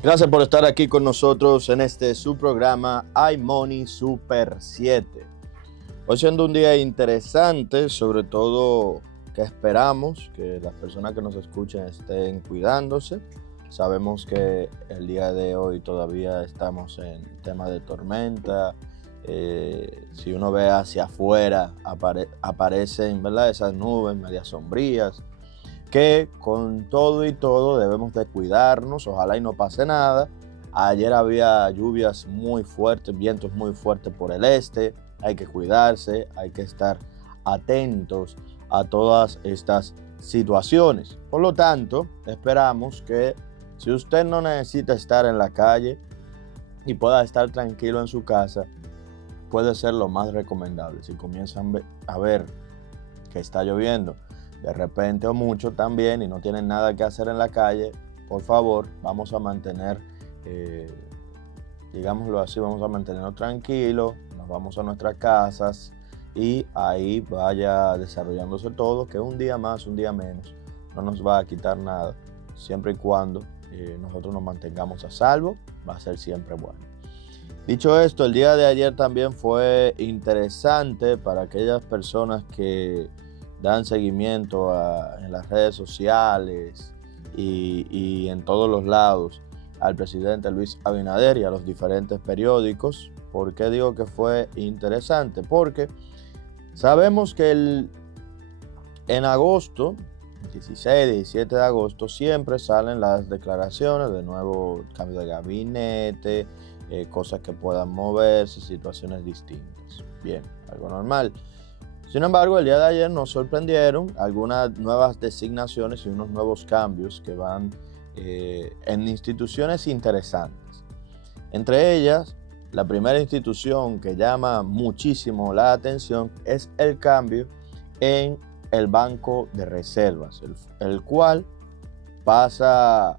Gracias por estar aquí con nosotros en este su programa iMoney Super 7. Hoy siendo un día interesante, sobre todo que esperamos que las personas que nos escuchen estén cuidándose. Sabemos que el día de hoy todavía estamos en tema de tormenta. Si uno ve hacia afuera, aparecen, ¿verdad?, esas nubes medias sombrías, que con todo y todo debemos de cuidarnos, ojalá y no pase nada. Ayer había lluvias muy fuertes, vientos muy fuertes por el este, hay que cuidarse, hay que estar atentos a todas estas situaciones. Por lo tanto, esperamos que si usted no necesita estar en la calle y pueda estar tranquilo en su casa, puede ser lo más recomendable. Si comienzan a ver que está lloviendo de repente o mucho también y no tienen nada que hacer en la calle, por favor, vamos a mantener, digámoslo así, vamos a mantenernos tranquilos, nos vamos a nuestras casas y ahí vaya desarrollándose todo, que un día más, un día menos, no nos va a quitar nada, siempre y cuando nosotros nos mantengamos a salvo, va a ser siempre bueno. Dicho esto, el día de ayer también fue interesante para aquellas personas que dan seguimiento en las redes sociales y en todos los lados al presidente Luis Abinader y a los diferentes periódicos. ¿Por qué digo que fue interesante? Porque sabemos que en agosto, 16, 17 de agosto, siempre salen las declaraciones de nuevo cambio de gabinete, cosas que puedan moverse, situaciones distintas. Bien, algo normal. Sin embargo, el día de ayer nos sorprendieron algunas nuevas designaciones y unos nuevos cambios que van en instituciones interesantes. Entre ellas, la primera institución que llama muchísimo la atención es el cambio en el Banco de Reservas, el cual pasa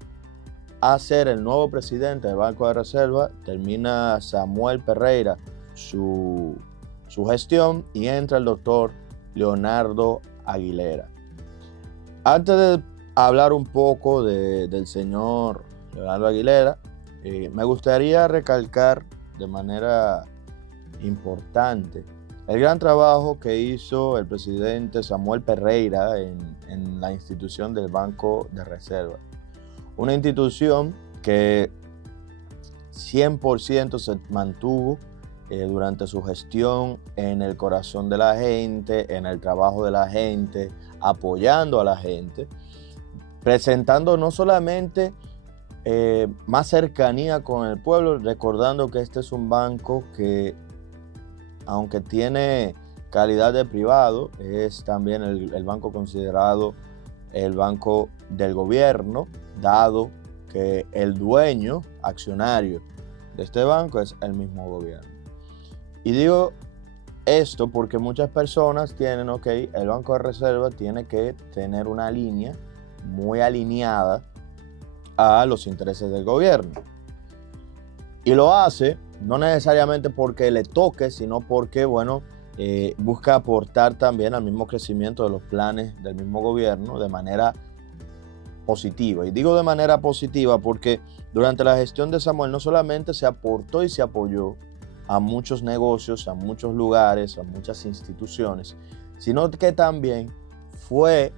a ser el nuevo presidente del Banco de Reserva. Termina Samuel Pereira su gestión y entra el doctor Leonardo Aguilera. Antes de hablar un poco del señor Leonardo Aguilera, me gustaría recalcar de manera importante el gran trabajo que hizo el presidente Samuel Pereira en la institución del Banco de Reserva. Una institución que 100% se mantuvo durante su gestión en el corazón de la gente, en el trabajo de la gente, apoyando a la gente, presentando no solamente más cercanía con el pueblo, recordando que este es un banco que, aunque tiene calidad de privado, es también el banco considerado el banco del gobierno, dado que el dueño accionario de este banco es el mismo gobierno. Y digo esto porque muchas personas tienen, el Banco de Reserva tiene que tener una línea muy alineada a los intereses del gobierno. Y lo hace no necesariamente porque le toque, sino porque, busca aportar también al mismo crecimiento de los planes del mismo gobierno de manera positiva. Y digo de manera positiva porque durante la gestión de Samuel no solamente se aportó y se apoyó a muchos negocios, a muchos lugares, a muchas instituciones, sino que también fue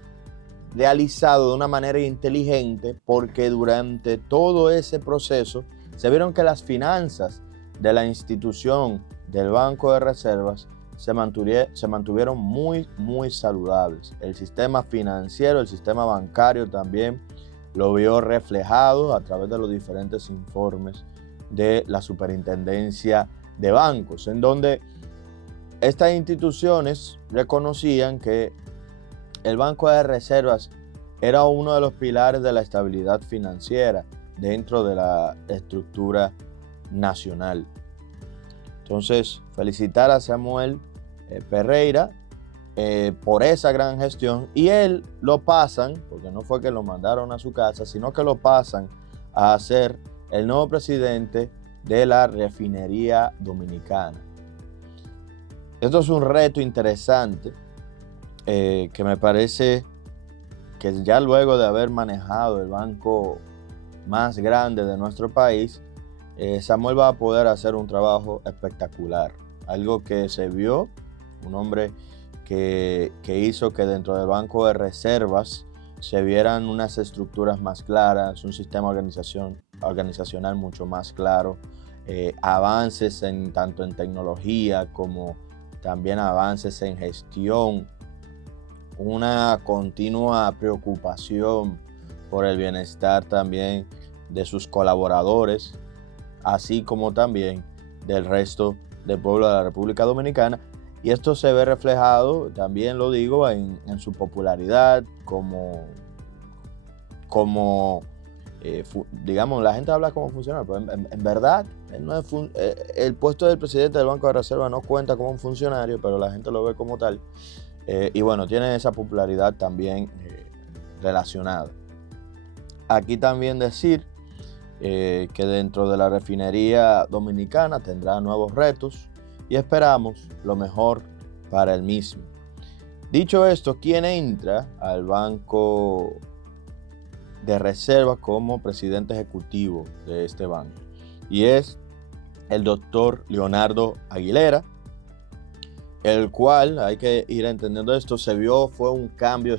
realizado de una manera inteligente, porque durante todo ese proceso se vieron que las finanzas de la institución del Banco de Reservas se mantuvieron muy, muy saludables. El sistema financiero, el sistema bancario también lo vio reflejado a través de los diferentes informes de la Superintendencia de Bancos, en donde estas instituciones reconocían que el Banco de Reservas era uno de los pilares de la estabilidad financiera dentro de la estructura nacional. Entonces, felicitar a Samuel Pereira por esa gran gestión, y él lo pasan, porque no fue que lo mandaron a su casa, sino que lo pasan a ser el nuevo presidente de la refinería dominicana. Esto es un reto interesante que me parece que ya luego de haber manejado el Banco más grandes de nuestro país, Samuel va a poder hacer un trabajo espectacular. Algo que se vio, un hombre que hizo que dentro del Banco de Reservas se vieran unas estructuras más claras, un sistema organizacional mucho más claro, avances tanto en tecnología como también avances en gestión, una continua preocupación por el bienestar también de sus colaboradores, así como también del resto del pueblo de la República Dominicana. Y esto se ve reflejado, también lo digo, en su popularidad digamos, la gente habla como funcionario, pero en verdad el puesto del presidente del Banco de Reserva no cuenta como un funcionario, pero la gente lo ve como tal. Y bueno, tiene esa popularidad también relacionada. Aquí también decir que dentro de la refinería dominicana tendrá nuevos retos y esperamos lo mejor para el mismo. Dicho esto, ¿quién entra al Banco de Reserva como presidente ejecutivo de este banco? Y es el doctor Leonardo Aguilera, el cual, hay que ir entendiendo esto, fue un cambio,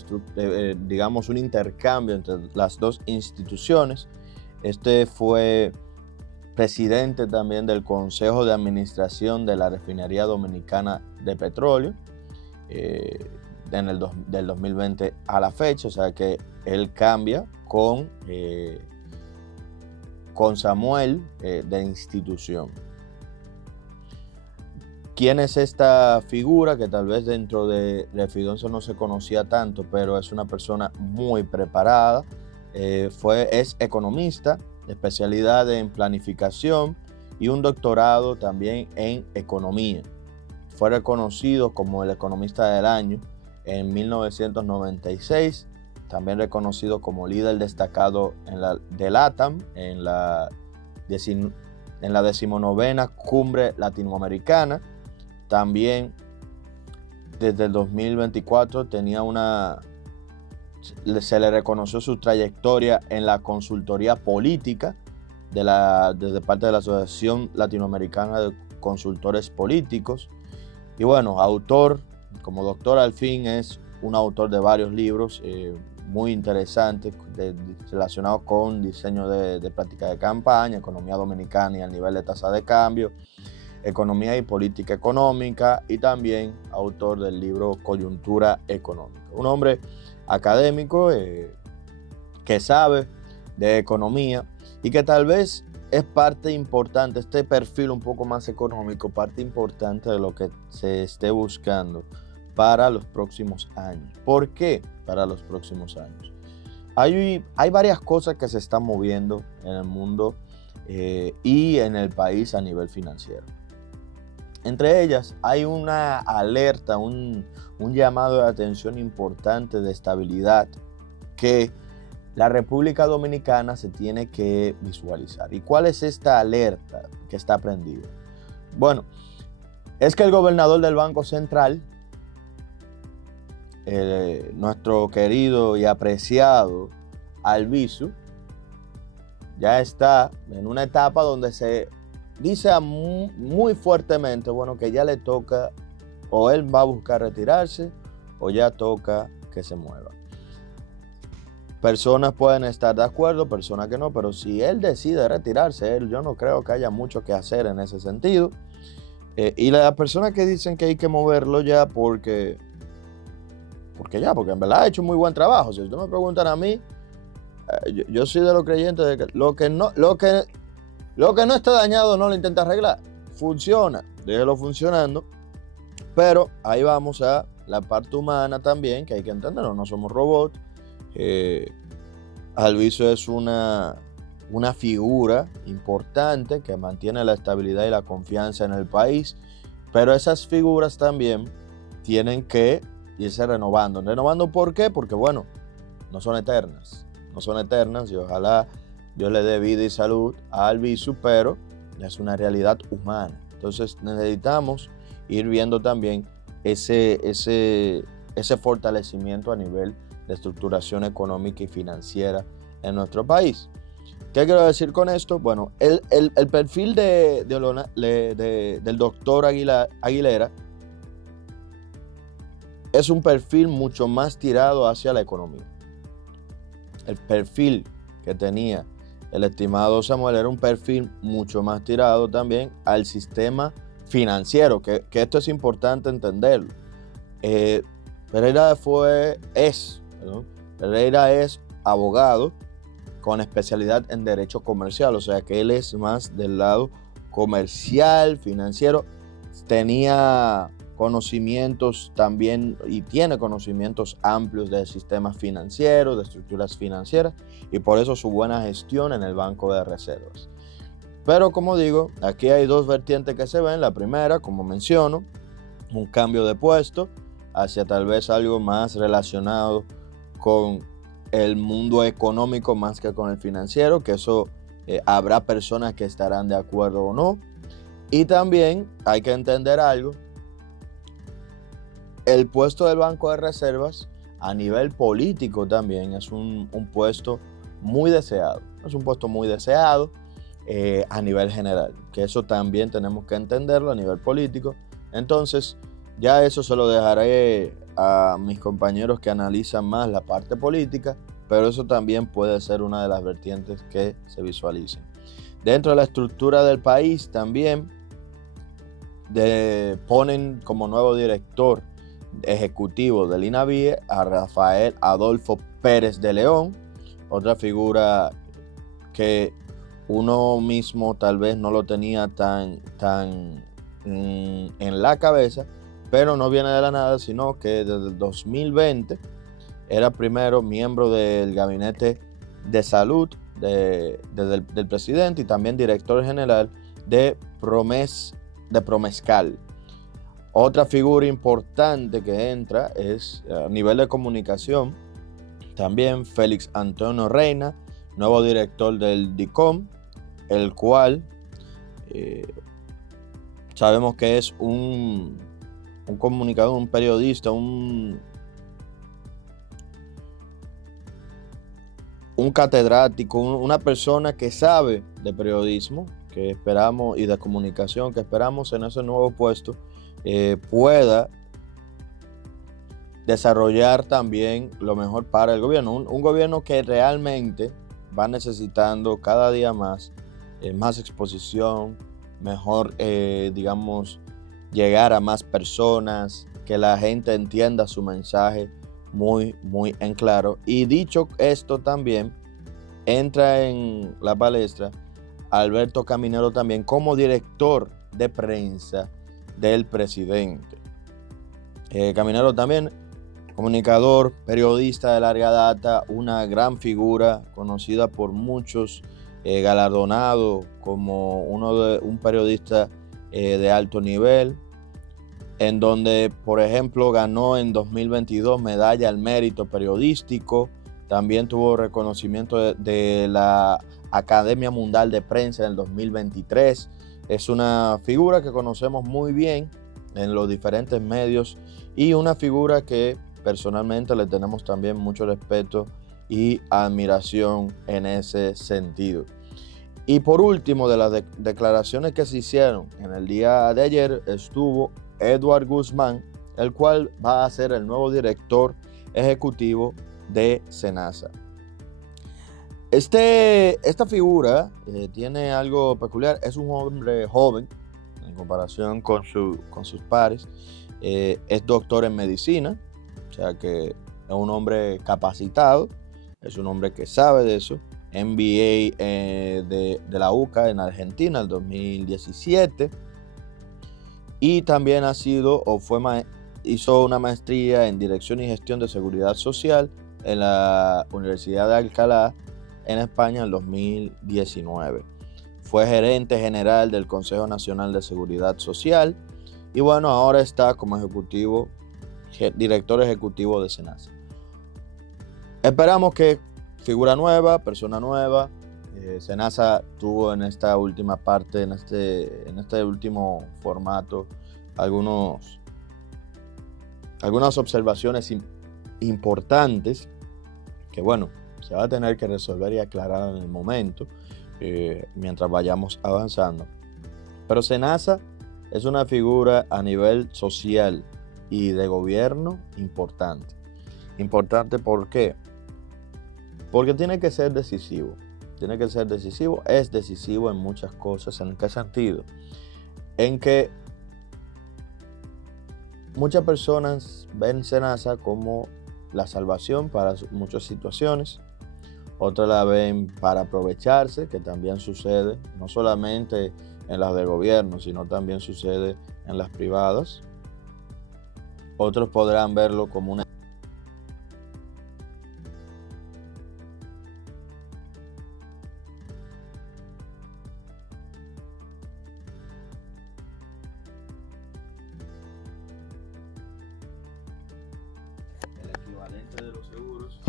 digamos un intercambio entre las dos instituciones. Este fue presidente también del Consejo de Administración de la Refinería Dominicana de Petróleo del 2020 a la fecha, o sea que él cambia con Samuel de institución. ¿Quién es esta figura que tal vez dentro de Fidoncio no se conocía tanto, pero es una persona muy preparada? Es economista, especialidad en planificación y un doctorado también en economía. Fue reconocido como el economista del año en 1996, también reconocido como líder destacado de LATAM en la 19ª Cumbre Latinoamericana. También desde el 2024 se le reconoció su trayectoria en la consultoría política desde parte de la Asociación Latinoamericana de Consultores Políticos. Y bueno, como doctor al fin, es un autor de varios libros muy interesantes relacionados con diseño de práctica de campaña, economía dominicana y el nivel de tasa de cambio, economía y política económica, y también autor del libro Coyuntura Económica. Un hombre académico que sabe de economía y que tal vez es parte importante, este perfil un poco más económico, parte importante de lo que se esté buscando para los próximos años. ¿Por qué para los próximos años? Hay varias cosas que se están moviendo en el mundo y en el país a nivel financiero. Entre ellas hay una alerta, un llamado de atención importante de estabilidad que la República Dominicana se tiene que visualizar. ¿Y cuál es esta alerta que está prendida? Bueno, es que el gobernador del Banco Central, nuestro querido y apreciado Albizu, ya está en una etapa donde se dice muy fuertemente, bueno, que ya le toca, o él va a buscar retirarse, o ya toca que se mueva. Personas pueden estar de acuerdo, personas que no, pero si él decide retirarse, yo no creo que haya mucho que hacer en ese sentido. Y las personas que dicen que hay que moverlo ya porque en verdad ha hecho muy buen trabajo. Si ustedes me preguntan a mí, yo soy de los creyentes de que lo que no está dañado no lo intenta arreglar. Funciona, déjelo funcionando. Pero ahí vamos a la parte humana también, que hay que entenderlo, no somos robots. Albizu es una figura importante que mantiene la estabilidad y la confianza en el país, pero esas figuras también tienen que irse renovando. ¿Renovando por qué? Porque bueno, no son eternas y ojalá Dios le dé vida y salud a Albizu, pero es una realidad humana. Entonces necesitamos ir viendo también ese fortalecimiento a nivel de estructuración económica y financiera en nuestro país. ¿Qué quiero decir con esto? Bueno, el perfil del doctor Aguilera es un perfil mucho más tirado hacia la economía. El perfil que tenía el estimado Samuel era un perfil mucho más tirado también al sistema financiero, que esto es importante entenderlo. Pereira es abogado con especialidad en derecho comercial, o sea que él es más del lado comercial, financiero. Tenía conocimientos también y tiene conocimientos amplios de sistemas financieros, de estructuras financieras, y por eso su buena gestión en el Banco de Reservas. Pero como digo, aquí hay dos vertientes que se ven. La primera, como menciono, un cambio de puesto hacia tal vez algo más relacionado con el mundo económico más que con el financiero, que eso habrá personas que estarán de acuerdo o no. Y también hay que entender algo: el puesto del Banco de Reservas a nivel político también es un puesto muy deseado. Es un puesto muy deseado a nivel general, que eso también tenemos que entenderlo a nivel político. Entonces, ya eso se lo dejaré a mis compañeros que analizan más la parte política, pero eso también puede ser una de las vertientes que se visualicen. Dentro de la estructura del país también ponen como nuevo director ejecutivo del INAVIE a Rafael Adolfo Pérez de León, otra figura que uno mismo tal vez no lo tenía tan en la cabeza, pero no viene de la nada, sino que desde el 2020 era primero miembro del gabinete de salud del presidente y también director general de Promescal. Otra figura importante que entra es a nivel de comunicación, también Félix Antonio Reina, nuevo director del DICOM, el cual sabemos que es un comunicador, un periodista, un catedrático, una persona que sabe de periodismo, que esperamos, y de comunicación, que esperamos en ese nuevo puesto pueda desarrollar también lo mejor para el gobierno. Un gobierno que realmente va necesitando cada día más exposición, mejor, llegar a más personas, que la gente entienda su mensaje muy, muy en claro. Y dicho esto, también entra en la palestra Alberto Caminero también como director de prensa del presidente. Caminero también, comunicador, periodista de larga data, una gran figura, conocida por muchos, galardonado como un periodista de alto nivel, en donde, por ejemplo, ganó en 2022 medalla al mérito periodístico. También tuvo reconocimiento de la Academia Mundial de Prensa en el 2023. Es una figura que conocemos muy bien en los diferentes medios y una figura que personalmente le tenemos también mucho respeto y admiración en ese sentido. Y por último, de las declaraciones que se hicieron en el día de ayer, estuvo Edward Guzmán, el cual va a ser el nuevo director ejecutivo de SENASA. Esta figura tiene algo peculiar. Es un hombre joven en comparación con sus pares. Es doctor en medicina, o sea que es un hombre capacitado, es un hombre que sabe de eso. MBA de la UCA en Argentina en 2017, y también hizo una maestría en Dirección y Gestión de Seguridad Social en la Universidad de Alcalá en España en 2019. Fue gerente general del Consejo Nacional de Seguridad Social y bueno, ahora está como director ejecutivo de SENASA. Esperamos que figura nueva, persona nueva. SENASA tuvo en esta última parte, en este último formato, algunas observaciones importantes que, bueno, se va a tener que resolver y aclarar en el momento. mientras vayamos avanzando. Pero Senasa es una figura a nivel social y de gobierno importante. Importante, ¿por qué? Porque tiene que ser decisivo. Tiene que ser decisivo. Es decisivo en muchas cosas. ¿En qué sentido? En que muchas personas ven Senasa como la salvación para muchas situaciones. Otras la ven para aprovecharse, que también sucede, no solamente en las de gobierno, sino también sucede en las privadas. Otros podrán verlo como una el equivalente de los seguros.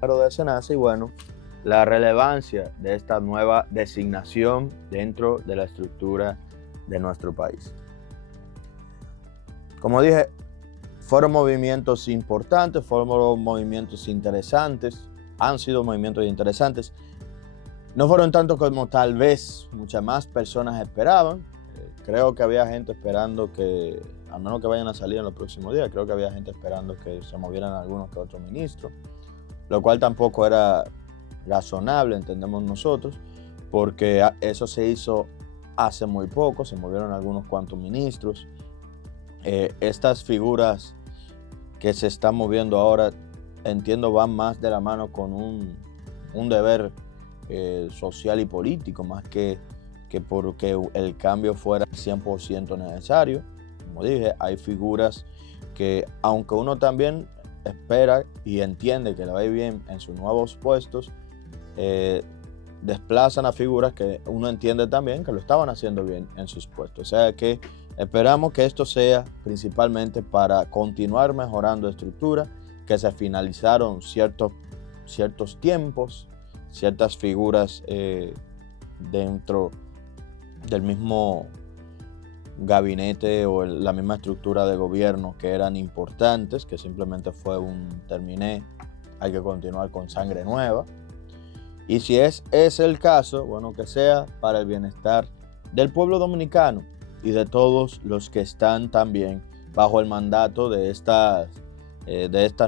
Pero de Senasa, y bueno, la relevancia de esta nueva designación dentro de la estructura de nuestro país. Como dije, fueron movimientos importantes, fueron movimientos interesantes, han sido movimientos interesantes. No fueron tanto como tal vez muchas más personas esperaban. Creo que había gente esperando que, a menos que vayan a salir en los próximos días, creo que había gente esperando que se movieran algunos que otros ministros, lo cual tampoco era razonable, entendemos nosotros, porque eso se hizo hace muy poco, se movieron algunos cuantos ministros. Estas figuras que se están moviendo ahora, entiendo, van más de la mano con un deber social y político, más que porque el cambio fuera 100% necesario. Como dije, hay figuras que, aunque uno también espera y entiende que le va bien en sus nuevos puestos, desplazan a figuras que uno entiende también que lo estaban haciendo bien en sus puestos. O sea que esperamos que esto sea principalmente para continuar mejorando estructura, que se finalizaron ciertos tiempos, ciertas figuras dentro del mismo gabinete o la misma estructura de gobierno que eran importantes, que simplemente fue un terminé, hay que continuar con sangre nueva. Y si es el caso, bueno, que sea para el bienestar del pueblo dominicano y de todos los que están también bajo el mandato de estas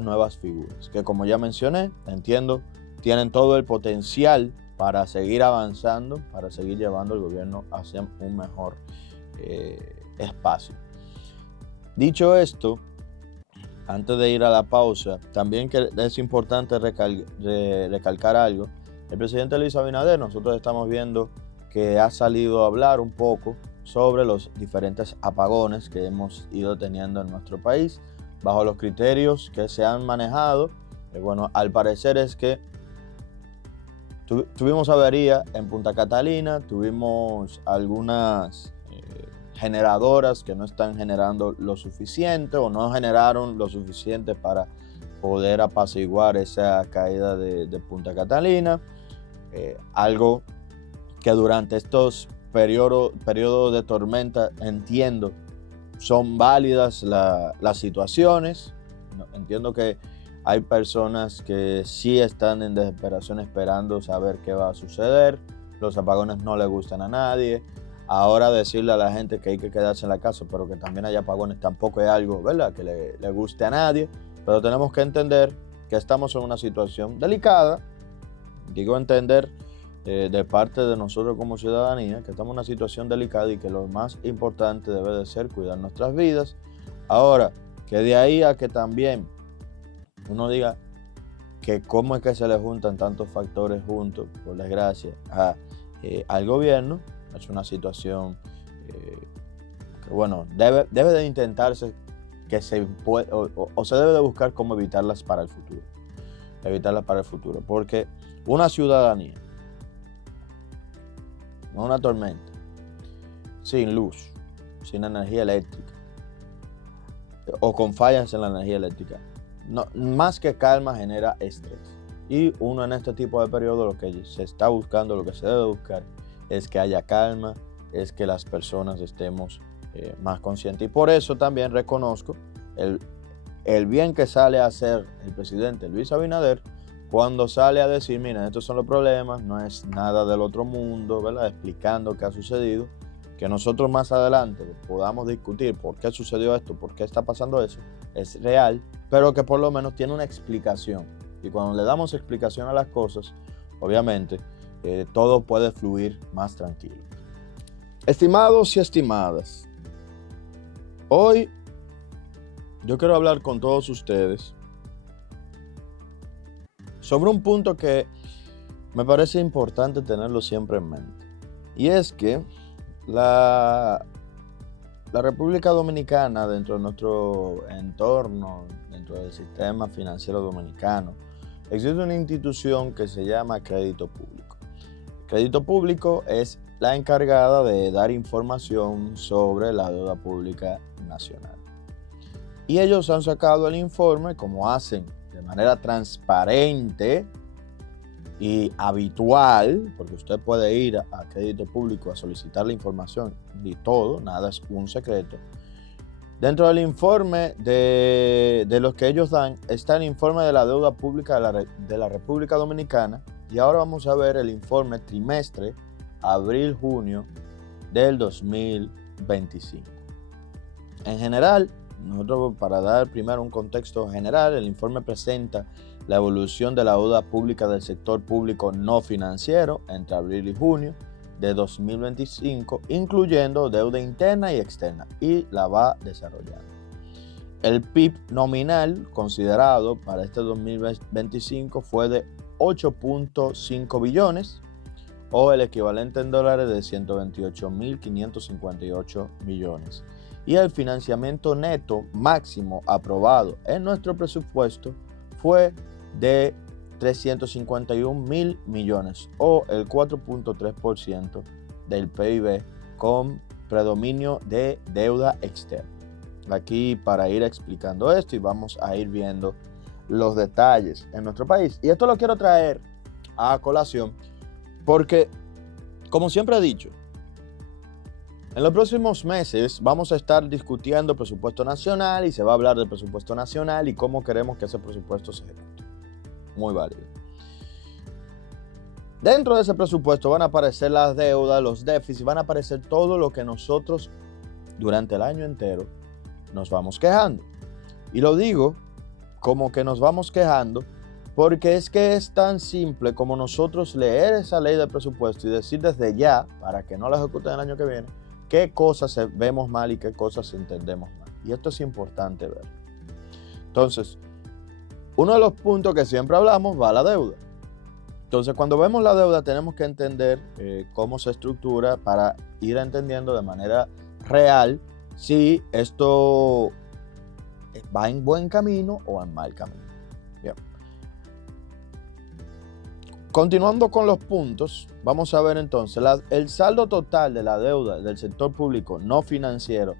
nuevas figuras, que como ya mencioné, entiendo, tienen todo el potencial para seguir avanzando, para seguir llevando el gobierno hacia un mejor espacio. Dicho esto, antes de ir a la pausa, también que es importante recalcar algo. El presidente Luis Abinader, nosotros estamos viendo que ha salido a hablar un poco sobre los diferentes apagones que hemos ido teniendo en nuestro país, bajo los criterios que se han manejado. Bueno, al parecer es que tuvimos avería en Punta Catalina, tuvimos algunas generadoras que no están generando lo suficiente o no generaron lo suficiente para poder apaciguar esa caída de Punta Catalina. Algo que durante estos periodos de tormenta, entiendo, son válidas las situaciones. Entiendo que hay personas que sí están en desesperación esperando saber qué va a suceder. Los apagones no le gustan a nadie. Ahora decirle a la gente que hay que quedarse en la casa, pero que también hay apagones, tampoco es algo, ¿verdad?, que le guste a nadie. Pero tenemos que entender que estamos en una situación delicada. Digo entender de parte de nosotros como ciudadanía, que estamos en una situación delicada y que lo más importante debe de ser cuidar nuestras vidas. Ahora, que de ahí a que también uno diga que cómo es que se le juntan tantos factores juntos, por desgracia, al gobierno, es una situación que, bueno, debe de intentarse que se puede, o se debe de buscar cómo evitarlas para el futuro. Evitarlas para el futuro, porque una ciudadanía, no una tormenta, sin luz, sin energía eléctrica, o con fallas en la energía eléctrica, no, más que calma genera estrés. Y uno en este tipo de periodo lo que se está buscando, lo que se debe buscar, es que haya calma, es que las personas estemos más consciente. Y por eso también reconozco el bien que sale a hacer el presidente Luis Abinader cuando sale a decir, miren, estos son los problemas, no es nada del otro mundo, ¿verdad? Explicando qué ha sucedido, que nosotros más adelante podamos discutir por qué sucedió esto, por qué está pasando eso, es real, pero que por lo menos tiene una explicación. Y cuando le damos explicación a las cosas, obviamente, todo puede fluir más tranquilo. Estimados y estimadas, hoy yo quiero hablar con todos ustedes sobre un punto que me parece importante tenerlo siempre en mente. Y es que la República Dominicana, dentro de nuestro entorno, dentro del sistema financiero dominicano, existe una institución que se llama Crédito Público. Crédito Público es la encargada de dar información sobre la deuda pública nacional. Y ellos han sacado el informe, como hacen de manera transparente y habitual, porque usted puede ir a Crédito Público a solicitar la información y todo, nada es un secreto. Dentro del informe de los que ellos dan está el informe de la deuda pública de la República Dominicana, y ahora vamos a ver el informe trimestre abril-junio del 2025. En general, nosotros, para dar primero un contexto general, el informe presenta la evolución de la deuda pública del sector público no financiero entre abril y junio de 2025, incluyendo deuda interna y externa, y la va desarrollando. El PIB nominal considerado para este 2025 fue de 8.5 billones, o el equivalente en dólares de 128.558 millones. Y el financiamiento neto máximo aprobado en nuestro presupuesto fue de 351.000 millones, o el 4.3% del PIB, con predominio de deuda externa. Aquí, para ir explicando esto, y vamos a ir viendo los detalles en nuestro país. Y esto lo quiero traer a colación porque, como siempre he dicho, en los próximos meses vamos a estar discutiendo presupuesto nacional, y se va a hablar del presupuesto nacional y cómo queremos que ese presupuesto se ejecute. Muy válido. Dentro de ese presupuesto van a aparecer las deudas, los déficits, van a aparecer todo lo que nosotros durante el año entero nos vamos quejando. Y lo digo como que nos vamos quejando porque es que es tan simple como nosotros leer esa ley de presupuesto y decir desde ya, para que no la ejecuten el año que viene, qué cosas vemos mal y qué cosas entendemos mal. Y esto es importante ver. Entonces, uno de los puntos que siempre hablamos va a la deuda. Entonces, cuando vemos la deuda tenemos que entender cómo se estructura para ir entendiendo de manera real si esto va en buen camino o en mal camino. Bien. Continuando con los puntos, vamos a ver entonces, el saldo total de la deuda del sector público no financiero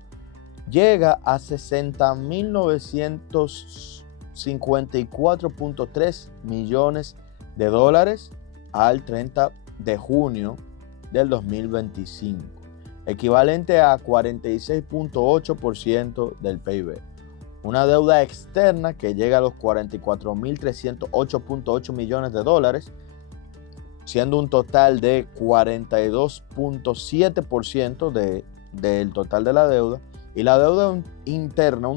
llega a 60.954.3 millones de dólares al 30 de junio del 2025, equivalente a 46.8% del PIB. Una deuda externa que llega a los 44.308.8 millones de dólares, siendo un total de 42.7% del total de la deuda, y la deuda interna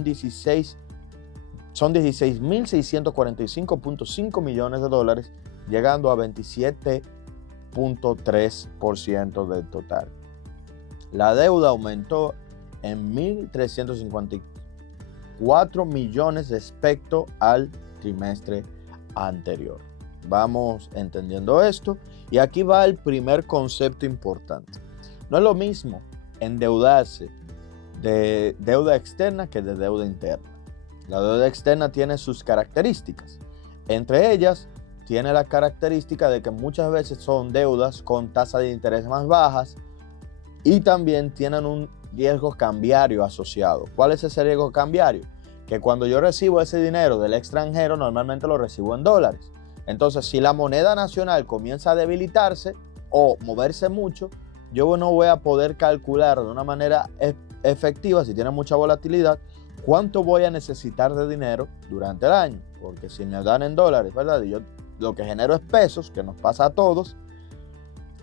son 16.645.5 millones de dólares, llegando a 27.3% del total. La deuda aumentó en 1.354 millones respecto al trimestre anterior. Vamos entendiendo esto, y aquí va el primer concepto importante. No es lo mismo endeudarse de deuda externa que de deuda interna. La deuda externa tiene sus características. Entre ellas, tiene la característica de que muchas veces son deudas con tasas de interés más bajas, y también tienen un riesgo cambiario asociado. ¿Cuál es ese riesgo cambiario? Que cuando yo recibo ese dinero del extranjero, normalmente lo recibo en dólares. Entonces, si la moneda nacional comienza a debilitarse o moverse mucho, yo no voy a poder calcular de una manera efectiva, si tiene mucha volatilidad, cuánto voy a necesitar de dinero durante el año. Porque si me dan en dólares, ¿verdad? Y yo lo que genero es pesos, que nos pasa a todos.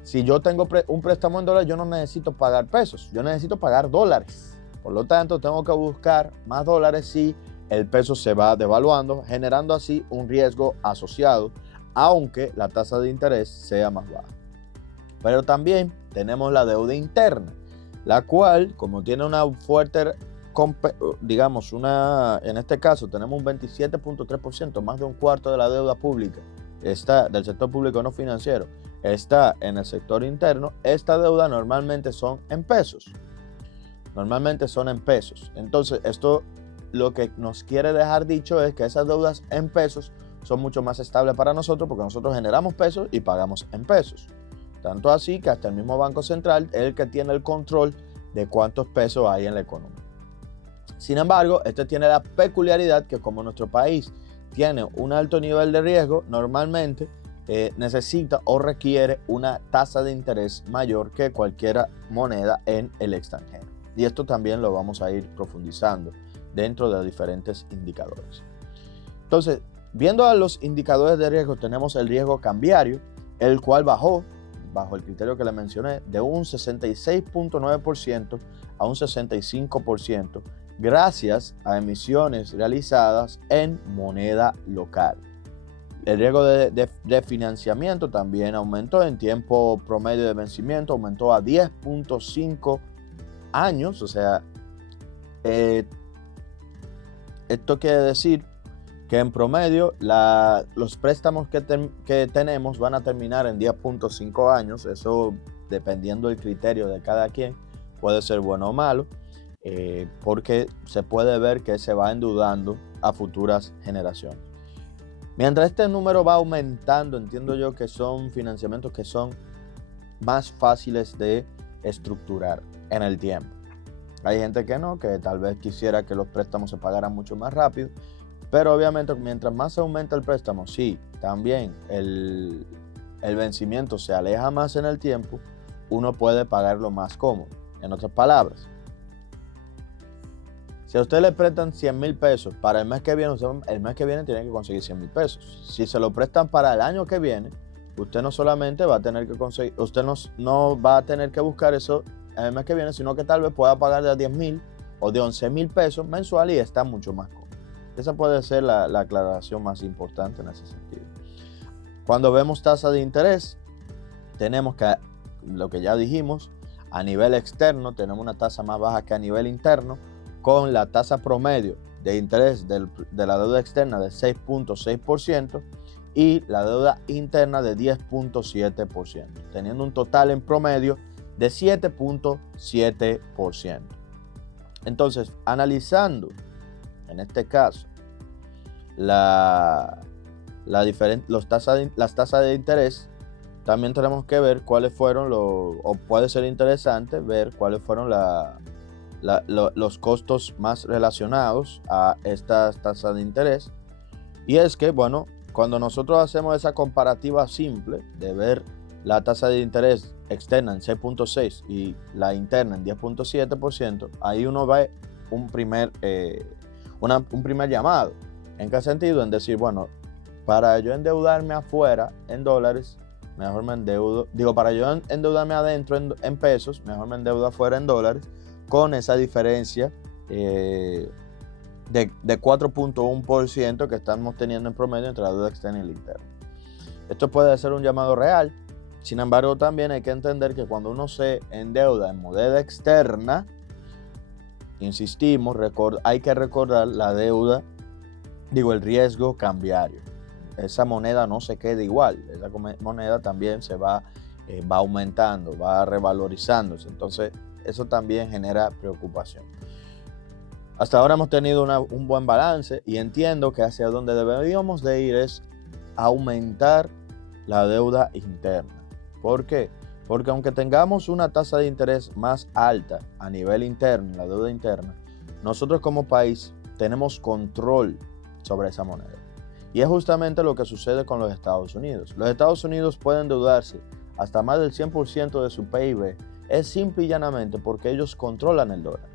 Si yo tengo un préstamo en dólares, yo no necesito pagar pesos, yo necesito pagar dólares. Por lo tanto, tengo que buscar más dólares si el peso se va devaluando, generando así un riesgo asociado, aunque la tasa de interés sea más baja. Pero también tenemos la deuda interna, la cual, como tiene una fuerte, digamos, en este caso tenemos un 27.3%, más de un cuarto de la deuda pública, está del sector público no financiero, está en el sector interno. Esta deuda normalmente son en pesos. Entonces, esto lo que nos quiere dejar dicho es que esas deudas en pesos son mucho más estables para nosotros, porque nosotros generamos pesos y pagamos en pesos. Tanto así que hasta el mismo Banco Central es el que tiene el control de cuántos pesos hay en la economía. Sin embargo, este tiene la peculiaridad que como nuestro país tiene un alto nivel de riesgo, normalmente necesita o requiere una tasa de interés mayor que cualquier moneda en el extranjero. Y esto también lo vamos a ir profundizando dentro de diferentes indicadores. Entonces, viendo a los indicadores de riesgo, tenemos el riesgo cambiario, el cual bajó, bajo el criterio que le mencioné, de un 66.9% a un 65%, gracias a emisiones realizadas en moneda local. El riesgo de financiamiento también aumentó en tiempo promedio de vencimiento, aumentó a 10.5 años, o sea, esto quiere decir que en promedio los préstamos que tenemos van a terminar en 10.5 años, eso dependiendo del criterio de cada quien, puede ser bueno o malo, porque se puede ver que se va endeudando a futuras generaciones. Mientras este número va aumentando, entiendo yo que son financiamientos que son más fáciles de estructurar en el tiempo. Hay gente que no, que tal vez quisiera que los préstamos se pagaran mucho más rápido, pero obviamente mientras más se aumenta el préstamo, sí, también el vencimiento se aleja más en el tiempo, uno puede pagarlo más cómodo. En otras palabras, si a usted le prestan 100,000 pesos para el mes que viene, usted el mes que viene tiene que conseguir 100,000 pesos. Si se lo prestan para el año que viene, usted no solamente va a tener que conseguir, usted no va a tener que buscar eso el mes que viene, sino que tal vez pueda pagar de 10,000 o de 11,000 pesos mensual y está mucho más cómodo. Esa puede ser la aclaración más importante en ese sentido. Cuando vemos tasa de interés, tenemos que, lo que ya dijimos, a nivel externo tenemos una tasa más baja que a nivel interno, con la tasa promedio de interés de la deuda externa de 6.6% y la deuda interna de 10.7%, teniendo un total en promedio de 7.7%. Entonces, analizando en este caso las tasas de interés, también tenemos que ver cuáles fueron o puede ser interesante ver cuáles fueron los costos más relacionados a estas tasas de interés. Y es que, bueno, cuando nosotros hacemos esa comparativa simple de ver la tasa de interés externa en 6.6 y la interna en 10.7%, ahí uno ve un primer llamado. ¿En qué sentido? En decir, bueno, para yo endeudarme afuera en dólares, mejor me endeudo, para yo endeudarme adentro en pesos, mejor me endeudo afuera en dólares, con esa diferencia de 4.1% que estamos teniendo en promedio entre la deuda externa y la interna. Esto puede ser un llamado real. Sin embargo, también hay que entender que cuando uno se endeuda en moneda externa, insistimos, hay que recordar el riesgo cambiario. Esa moneda no se queda igual, esa moneda también se va aumentando, va revalorizándose. Entonces, eso también genera preocupación. Hasta ahora hemos tenido un buen balance y entiendo que hacia donde deberíamos de ir es aumentar la deuda interna. ¿Por qué? Porque aunque tengamos una tasa de interés más alta a nivel interno, la deuda interna, nosotros como país tenemos control sobre esa moneda. Y es justamente lo que sucede con los Estados Unidos. Los Estados Unidos pueden endeudarse hasta más del 100% de su PIB. Es simple y llanamente porque ellos controlan el dólar.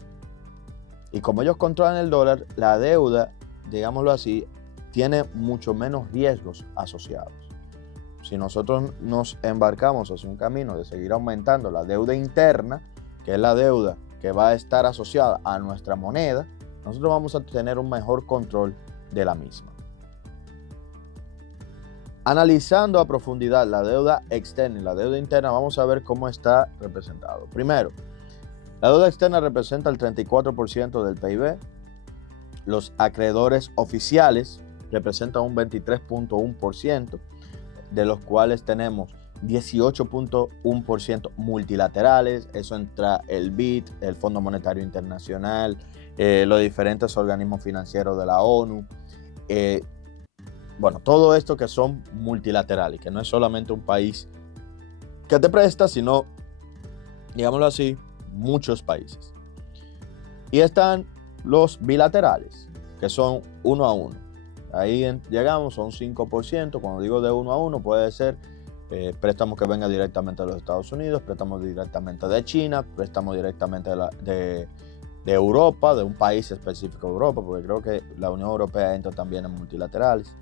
Y como ellos controlan el dólar, la deuda, digámoslo así, tiene mucho menos riesgos asociados. Si nosotros nos embarcamos hacia un camino de seguir aumentando la deuda interna, que es la deuda que va a estar asociada a nuestra moneda, nosotros vamos a tener un mejor control de la misma. Analizando a profundidad la deuda externa y la deuda interna, vamos a ver cómo está representado. Primero, la deuda externa representa el 34% del PIB. Los acreedores oficiales representan un 23.1%, de los cuales tenemos 18.1% multilaterales. Eso entra el BID, el Fondo Monetario Internacional, los diferentes organismos financieros de la ONU. Todo esto que son multilaterales, que no es solamente un país que te presta, sino, digámoslo así, muchos países. Y están los bilaterales, que son 1 a 1. Ahí llegamos a un 5%. Cuando digo de 1 a 1, puede ser préstamos que vengan directamente de los Estados Unidos, préstamos directamente de China, préstamos directamente de Europa, de un país específico de Europa, porque creo que la Unión Europea entra también en multilaterales.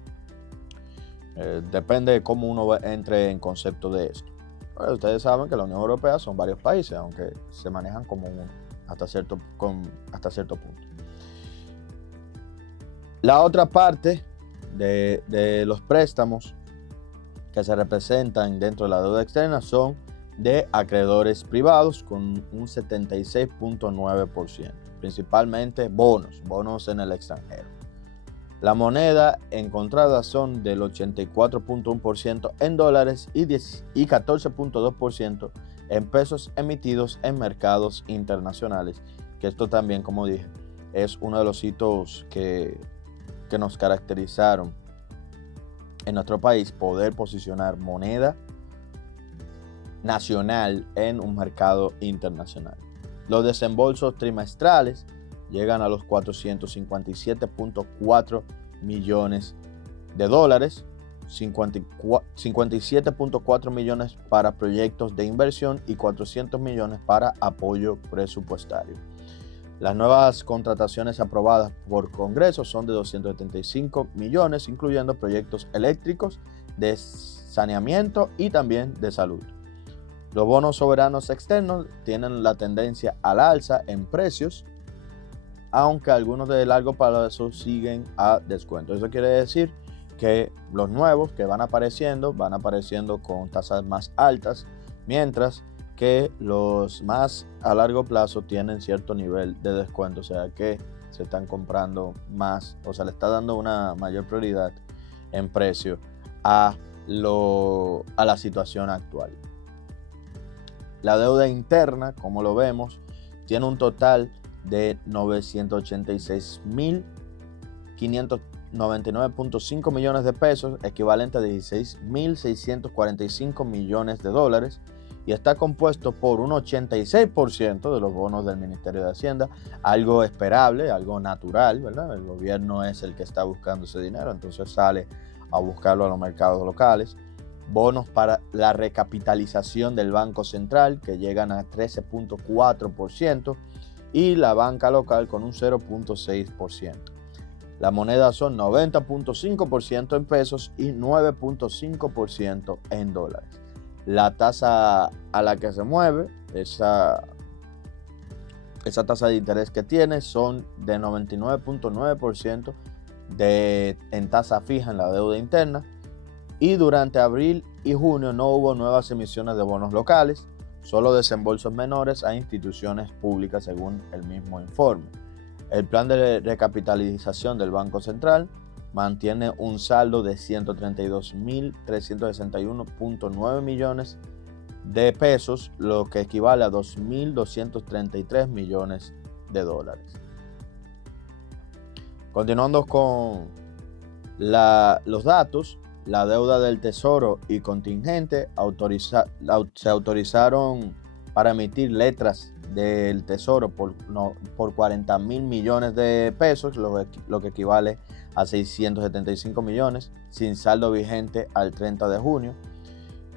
Depende de cómo uno entre en concepto de esto. Ustedes saben que la Unión Europea son varios países, aunque se manejan como uno hasta cierto punto. La otra parte de los préstamos que se representan dentro de la deuda externa son de acreedores privados con un 76.9%, principalmente bonos en el extranjero. La moneda encontrada son del 84.1% en dólares y 14.2% en pesos emitidos en mercados internacionales, que esto también, como dije, es uno de los hitos que nos caracterizaron en nuestro país, poder posicionar moneda nacional en un mercado internacional. Los desembolsos trimestrales llegan a los 457.4 millones de dólares, 57.4 millones para proyectos de inversión y 400 millones para apoyo presupuestario. Las nuevas contrataciones aprobadas por Congreso son de 275 millones, incluyendo proyectos eléctricos, de saneamiento y también de salud. Los bonos soberanos externos tienen la tendencia al alza en precios, aunque algunos de largo plazo siguen a descuento. Eso quiere decir que los nuevos que van apareciendo con tasas más altas, mientras que los más a largo plazo tienen cierto nivel de descuento, o sea que se están comprando más, o sea, le está dando una mayor prioridad en precio a la situación actual. La deuda interna, como lo vemos, tiene un total de 986.599.5 millones de pesos, equivalente a 16.645 millones de dólares, y está compuesto por un 86% de los bonos del Ministerio de Hacienda, algo esperable, algo natural, ¿verdad? El gobierno es el que está buscando ese dinero, entonces sale a buscarlo a los mercados locales. Bonos para la recapitalización del Banco Central, que llegan a 13.4%, y la banca local con un 0.6%. La moneda son 90.5% en pesos y 9.5% en dólares. La tasa a la que se mueve, esa tasa de interés que tiene, son de 99.9% en tasa fija en la deuda interna, y durante abril y junio no hubo nuevas emisiones de bonos locales, solo desembolsos menores a instituciones públicas según el mismo informe. El plan de recapitalización del Banco Central mantiene un saldo de 132.361.9 millones de pesos, lo que equivale a 2.233 millones de dólares. Continuando con los datos, la deuda del Tesoro y contingente se autorizaron para emitir letras del Tesoro por 40.000 millones de pesos, lo que equivale a 675 millones, sin saldo vigente al 30 de junio.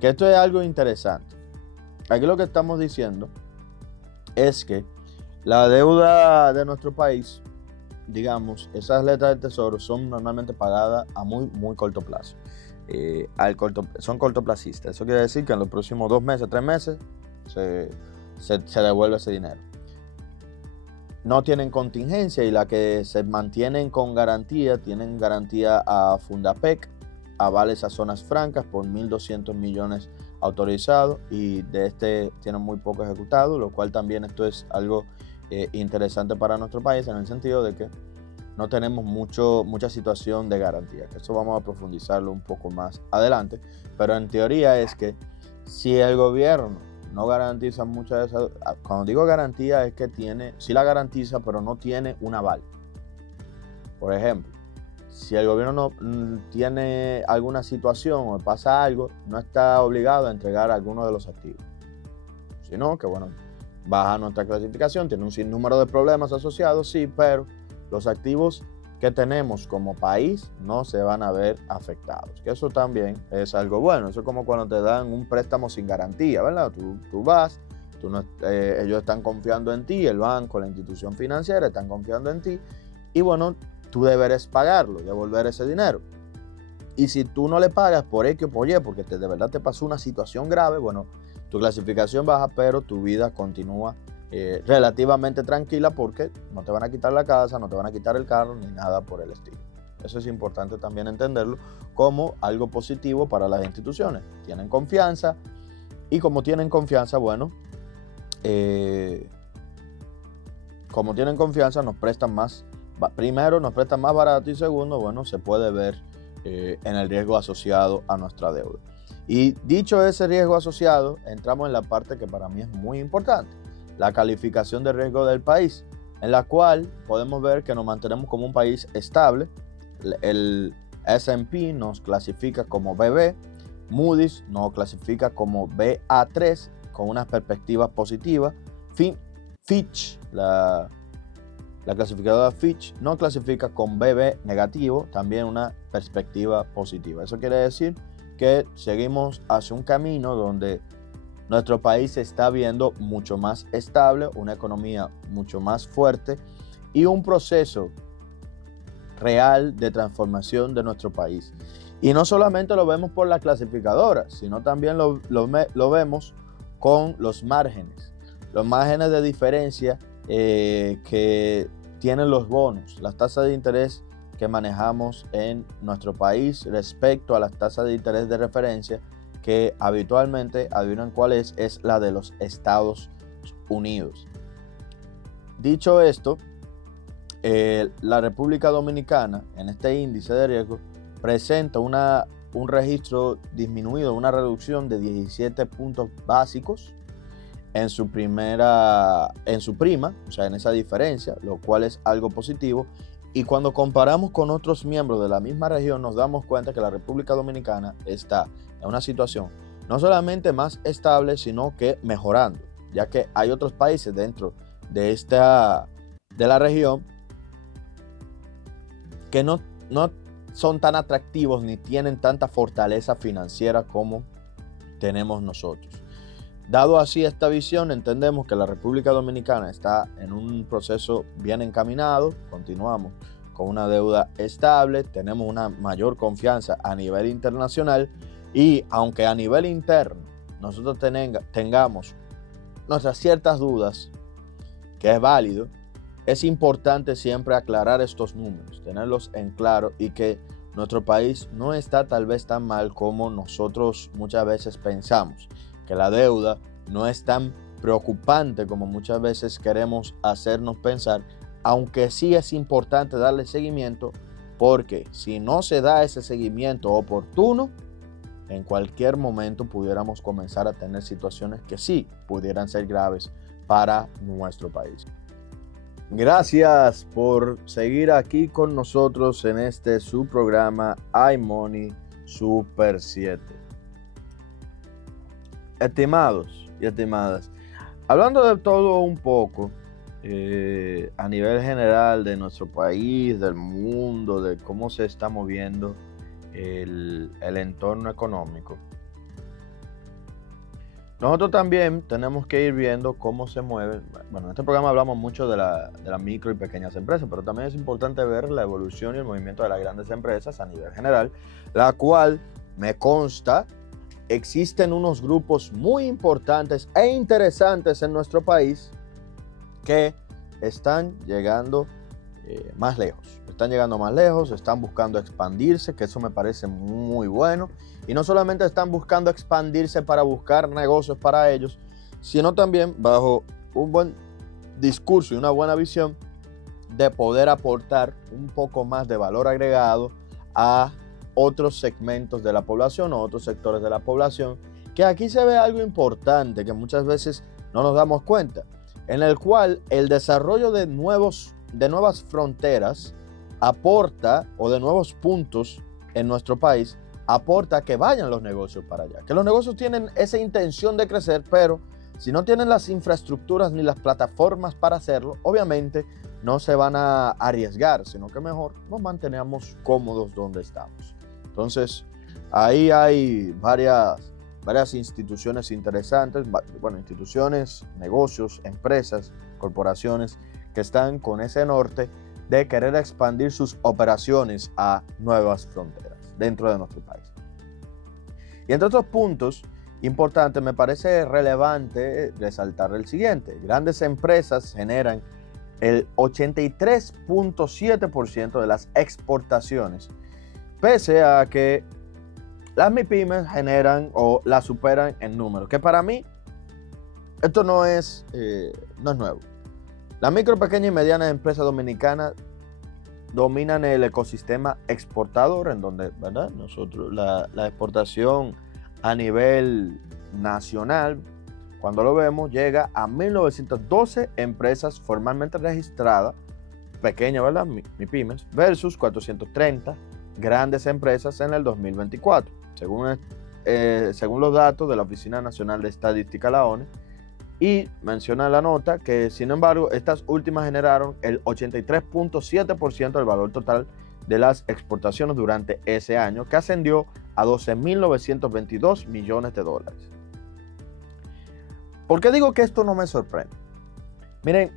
Que esto es algo interesante. Aquí lo que estamos diciendo es que La deuda de nuestro país, digamos, esas letras del tesoro son normalmente pagadas a muy, muy corto plazo. Son cortoplacistas. Eso quiere decir que en los próximos 2 meses, 3 meses, se devuelve ese dinero. No tienen contingencia y la que se mantienen con garantía, tienen garantía a Fundapec, avales a zonas francas por 1.200 millones autorizados y de este tienen muy poco ejecutado, lo cual también esto es algo interesante para nuestro país en el sentido de que no tenemos mucha situación de garantía, que eso vamos a profundizarlo un poco más adelante, pero en teoría es que si el gobierno no garantiza muchas de esas, cuando digo garantía es que sí la garantiza, pero no tiene un aval. Por ejemplo, si el gobierno no tiene alguna situación o pasa algo, no está obligado a entregar alguno de los activos, sino que bueno, baja nuestra clasificación, tiene un sinnúmero de problemas asociados, sí, pero los activos que tenemos como país no se van a ver afectados, que eso también es algo bueno. Eso es como cuando te dan un préstamo sin garantía, ¿verdad? Tú vas, ellos están confiando en ti, el banco, la institución financiera están confiando en ti y bueno, tú deberes pagarlo, devolver ese dinero. Y si tú no le pagas por X o por Y, porque de verdad te pasó una situación grave, bueno, tu clasificación baja, pero tu vida continúa relativamente tranquila porque no te van a quitar la casa, no te van a quitar el carro, ni nada por el estilo. Eso es importante también entenderlo como algo positivo para las instituciones. Tienen confianza y como tienen confianza, bueno, como tienen confianza nos prestan más. Primero, nos prestan más barato y segundo, bueno, se puede ver en el riesgo asociado a nuestra deuda. Y dicho ese riesgo asociado, entramos en la parte que para mí es muy importante, la calificación de riesgo del país, en la cual podemos ver que nos mantenemos como un país estable. El S&P nos clasifica como BB, Moody's nos clasifica como BA3 con unas perspectivas positivas, Fitch, la clasificadora Fitch nos clasifica con BB negativo, también una perspectiva positiva. Eso quiere decir que seguimos hacia un camino donde nuestro país se está viendo mucho más estable, una economía mucho más fuerte y un proceso real de transformación de nuestro país. Y no solamente lo vemos por las clasificadoras, sino también lo vemos con los márgenes de diferencia que tienen los bonos, las tasas de interés que manejamos en nuestro país respecto a las tasas de interés de referencia que habitualmente, adivinen cuál es la de los Estados Unidos. Dicho esto, la República Dominicana en este índice de riesgo presenta un registro disminuido, una reducción de 17 puntos básicos en su prima, o sea, en esa diferencia, lo cual es algo positivo. Y cuando comparamos con otros miembros de la misma región, nos damos cuenta que la República Dominicana está en una situación no solamente más estable, sino que mejorando, ya que hay otros países dentro de la región que no son tan atractivos ni tienen tanta fortaleza financiera como tenemos nosotros. Dado así esta visión, entendemos que la República Dominicana está en un proceso bien encaminado, continuamos con una deuda estable, tenemos una mayor confianza a nivel internacional y aunque a nivel interno nosotros tengamos nuestras ciertas dudas, que es válido, es importante siempre aclarar estos números, tenerlos en claro y que nuestro país no está tal vez tan mal como nosotros muchas veces pensamos, que la deuda no es tan preocupante como muchas veces queremos hacernos pensar, aunque sí es importante darle seguimiento, porque si no se da ese seguimiento oportuno, en cualquier momento pudiéramos comenzar a tener situaciones que sí pudieran ser graves para nuestro país. Gracias por seguir aquí con nosotros en este su programa iMoney Super 7. Estimados y estimadas, hablando de todo un poco, a nivel general de nuestro país, del mundo, de cómo se está moviendo el entorno económico, nosotros también tenemos que ir viendo cómo se mueve. Bueno, en este programa hablamos mucho de las micro y pequeñas empresas, pero también es importante ver la evolución y el movimiento de las grandes empresas a nivel general, la cual me consta existen unos grupos muy importantes e interesantes en nuestro país que están llegando más lejos. Están llegando más lejos, están buscando expandirse, que eso me parece muy bueno. Y no solamente están buscando expandirse para buscar negocios para ellos, sino también bajo un buen discurso y una buena visión de poder aportar un poco más de valor agregado a otros segmentos de la población o otros sectores de la población, que aquí se ve algo importante que muchas veces no nos damos cuenta, en el cual el desarrollo de nuevas fronteras aporta, o de nuevos puntos en nuestro país, aporta que vayan los negocios para allá. Que los negocios tienen esa intención de crecer, pero si no tienen las infraestructuras ni las plataformas para hacerlo, obviamente no se van a arriesgar, sino que mejor nos mantenemos cómodos donde estamos. Entonces, ahí hay varias instituciones interesantes, bueno, instituciones, negocios, empresas, corporaciones que están con ese norte de querer expandir sus operaciones a nuevas fronteras dentro de nuestro país. Y entre otros puntos importantes, me parece relevante resaltar el siguiente. Grandes empresas generan el 83.7% de las exportaciones, pese a que las MIPYMES generan o las superan en número, que para mí esto no es nuevo. Las micro, pequeñas y medianas empresas dominicanas dominan el ecosistema exportador, en donde, ¿verdad?, nosotros la exportación a nivel nacional, cuando lo vemos, llega a 1.912 empresas formalmente registradas, pequeñas, ¿verdad?, MIPYMES, versus 430 grandes empresas en el 2024, según los datos de la Oficina Nacional de Estadística, la ONE. Y menciona la nota que, sin embargo, estas últimas generaron el 83.7% del valor total de las exportaciones durante ese año, que ascendió a 12.922 millones de dólares. ¿Por qué digo que esto no me sorprende? Miren,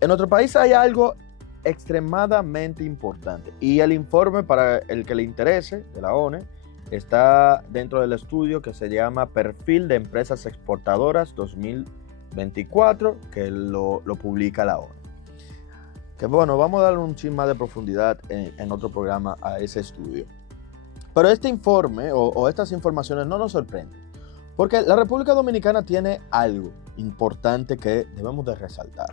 en nuestro país hay algo extremadamente importante, y el informe, para el que le interese, de la ONE, está dentro del estudio que se llama Perfil de Empresas Exportadoras 2024, que lo publica la ONU. Que bueno, vamos a darle un chin más de profundidad en otro programa a ese estudio. Pero este informe o estas informaciones no nos sorprenden, porque la República Dominicana tiene algo importante que debemos de resaltar.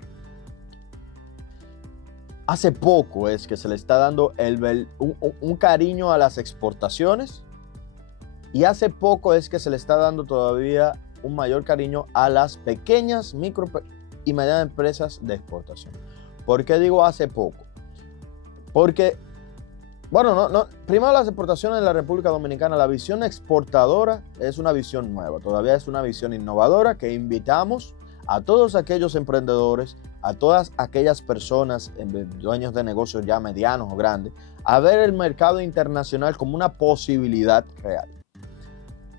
Hace poco es que se le está dando un cariño a las exportaciones, y hace poco es que se le está dando todavía un mayor cariño a las pequeñas, micro y medianas empresas de exportación. ¿Por qué digo hace poco? Porque, bueno, primero las exportaciones en la República Dominicana, la visión exportadora es una visión nueva, todavía es una visión innovadora que invitamos a todos aquellos emprendedores, a todas aquellas personas, dueños de negocios ya medianos o grandes, a ver el mercado internacional como una posibilidad real.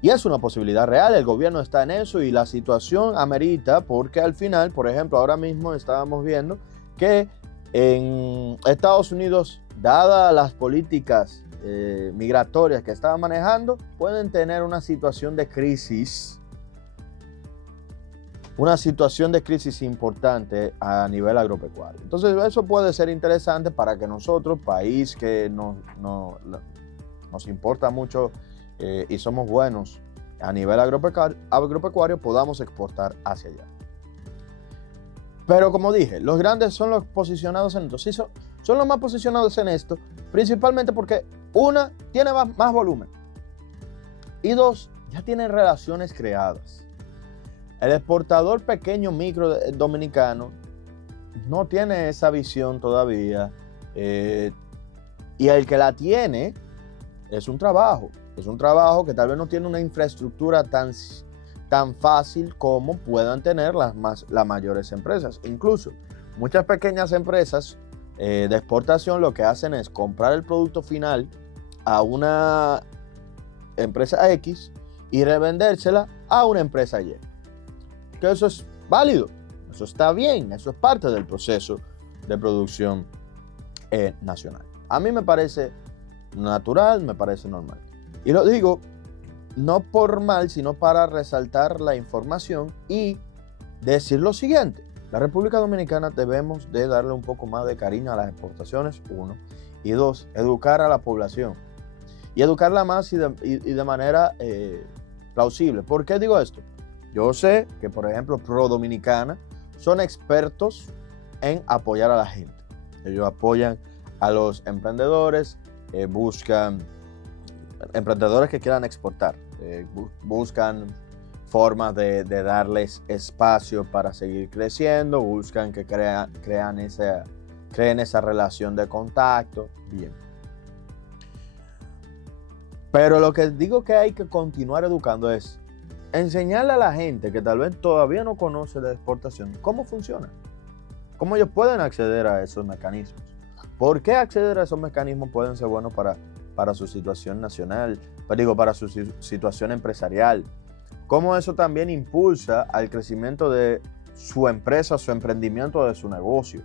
Y es una posibilidad real, el gobierno está en eso y la situación amerita, porque al final, por ejemplo, ahora mismo estábamos viendo que en Estados Unidos, dadas las políticas migratorias que estaban manejando, pueden tener una situación de crisis importante a nivel agropecuario. Entonces, eso puede ser interesante para que nosotros, país que nos importa mucho y somos buenos a nivel agropecuario, podamos exportar hacia allá. Pero como dije, los grandes son los posicionados en esto. Sí, son los más posicionados en esto, principalmente porque, una, tiene más volumen, y dos, ya tienen relaciones creadas. El exportador pequeño, micro dominicano no tiene esa visión todavía, y el que la tiene es un trabajo que tal vez no tiene una infraestructura tan fácil como puedan tener las mayores empresas. Incluso muchas pequeñas empresas de exportación lo que hacen es comprar el producto final a una empresa X y revendérsela a una empresa Y. que eso es válido, eso está bien, eso es parte del proceso de producción nacional. A mí me parece natural, me parece normal. Y lo digo no por mal, sino para resaltar la información y decir lo siguiente. La República Dominicana debemos de darle un poco más de cariño a las exportaciones, 1. Y 2, educar a la población. Y educarla más y de manera plausible. ¿Por qué digo esto? Yo sé que, por ejemplo, Pro Dominicana son expertos en apoyar a la gente. Ellos apoyan a los emprendedores, buscan emprendedores que quieran exportar, buscan formas de darles espacio para seguir creciendo, buscan que creen esa relación de contacto. Bien. Pero lo que digo que hay que continuar educando es enseñarle a la gente que tal vez todavía no conoce la exportación cómo funciona, cómo ellos pueden acceder a esos mecanismos. ¿Por qué acceder a esos mecanismos pueden ser buenos para su situación nacional, para su situación empresarial? Cómo eso también impulsa al crecimiento de su empresa, su emprendimiento, de su negocio.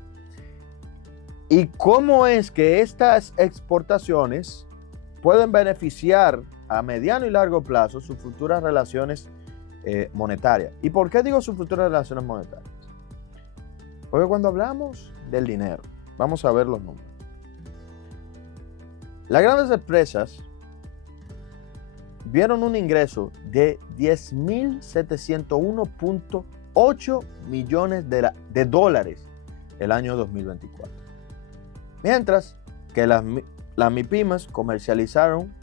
Y cómo es que estas exportaciones pueden beneficiar a mediano y largo plazo sus futuras relaciones monetarias. ¿Y por qué digo sus futuras relaciones monetarias? Porque cuando hablamos del dinero, vamos a ver los números. Las grandes empresas vieron un ingreso de 10.701.8 millones de dólares el año 2024. Mientras que las MIPYMES comercializaron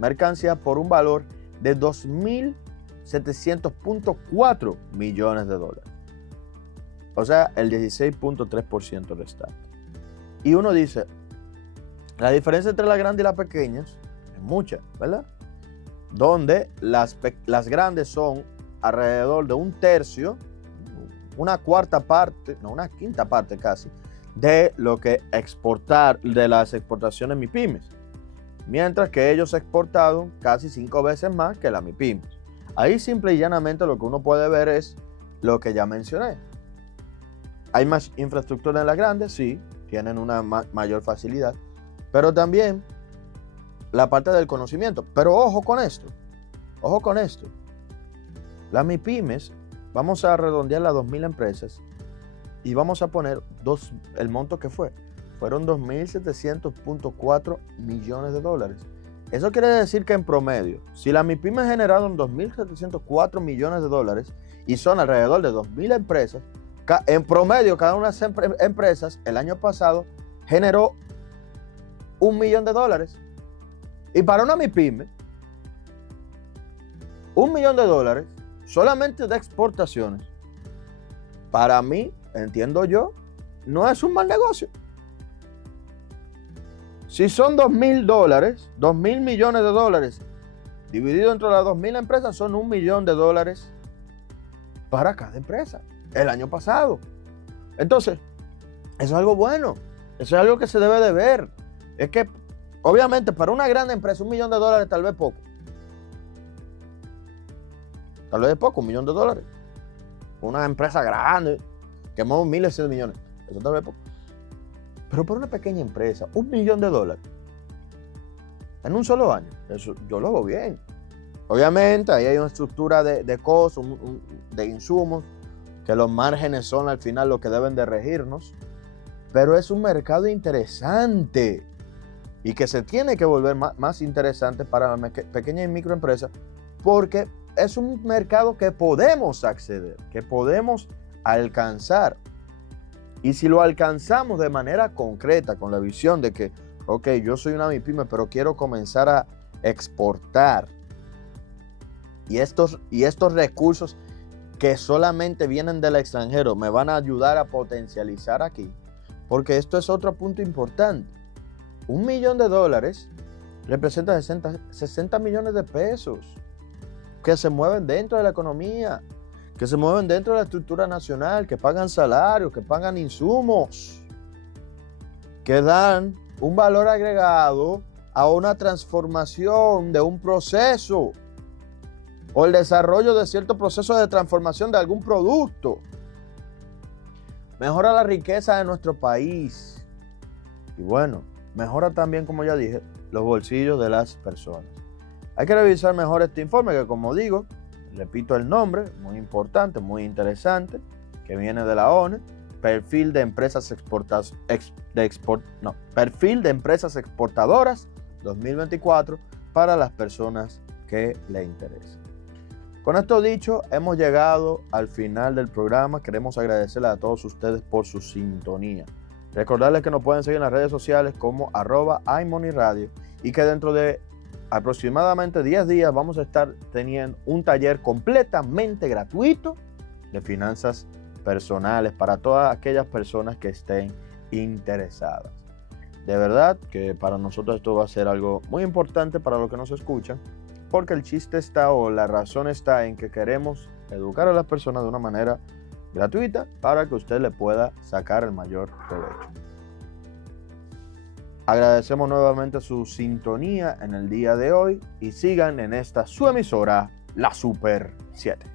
mercancía por un valor de 2.700.4 millones de dólares. O sea, el 16.3% restante. Y uno dice, la diferencia entre las grandes y las pequeñas es mucha, ¿verdad? Donde las grandes son alrededor de un tercio, una quinta parte casi, de lo que de las exportaciones MIPYMES. Mientras que ellos exportaron casi 5 veces más que las MIPYMES. Ahí simple y llanamente lo que uno puede ver es lo que ya mencioné. Hay más infraestructura en las grandes, sí, tienen una mayor facilidad, pero también la parte del conocimiento. Pero ojo con esto. Las MIPYMES, vamos a redondear las 2.000 empresas y vamos a poner el monto que fueron 2.700.4 millones de dólares. Eso quiere decir que en promedio, si las MIPYMES generaron 2.704 millones de dólares y son alrededor de 2.000 empresas, en promedio cada una de esas empresas el año pasado generó $1 millón. Y para una MIPYME, $1 millón solamente de exportaciones, para mí, entiendo yo, no es un mal negocio. Si son $2.000, $2.000 millones de dólares, dividido entre las 2.000 empresas, son $1 millón para cada empresa, el año pasado. Entonces, eso es algo bueno, eso es algo que se debe de ver. Es que, obviamente, para una gran empresa, $1 millón tal vez poco. Tal vez es poco, $1 millón. Una empresa grande, que mueve miles de millones, eso tal vez es poco. Pero para una pequeña empresa, $1 millón en un solo año, eso yo lo veo bien. Obviamente, ahí hay una estructura de costos, de insumos, que los márgenes son al final lo que deben de regirnos, pero es un mercado interesante y que se tiene que volver más interesante para las pequeñas y microempresas, porque es un mercado que podemos acceder, que podemos alcanzar. Y si lo alcanzamos de manera concreta, con la visión de que, ok, yo soy una MIPYME, pero quiero comenzar a exportar, y estos recursos que solamente vienen del extranjero me van a ayudar a potencializar aquí, porque esto es otro punto importante. $1 millón representa 60 millones de pesos que se mueven dentro de la economía, que se mueven dentro de la estructura nacional, que pagan salarios, que pagan insumos, que dan un valor agregado a una transformación de un proceso. o el desarrollo de ciertos procesos de transformación de algún producto. Mejora la riqueza de nuestro país. Y bueno, mejora también, como ya dije, los bolsillos de las personas. Hay que revisar mejor este informe que, como digo, repito el nombre, muy importante, muy interesante, que viene de la ONU, Perfil de Empresas Exportadoras 2024 para las personas que le interesen. Con esto dicho, hemos llegado al final del programa. Queremos agradecerles a todos ustedes por su sintonía. Recordarles que nos pueden seguir en las redes sociales como @iMoneyRadio y que dentro de aproximadamente 10 días vamos a estar teniendo un taller completamente gratuito de finanzas personales para todas aquellas personas que estén interesadas. De verdad que para nosotros esto va a ser algo muy importante para los que nos escuchan, porque el chiste está, o la razón está en que queremos educar a las personas de una manera gratuita para que usted le pueda sacar el mayor provecho. Agradecemos nuevamente su sintonía en el día de hoy y sigan en esta su emisora, La Super 7.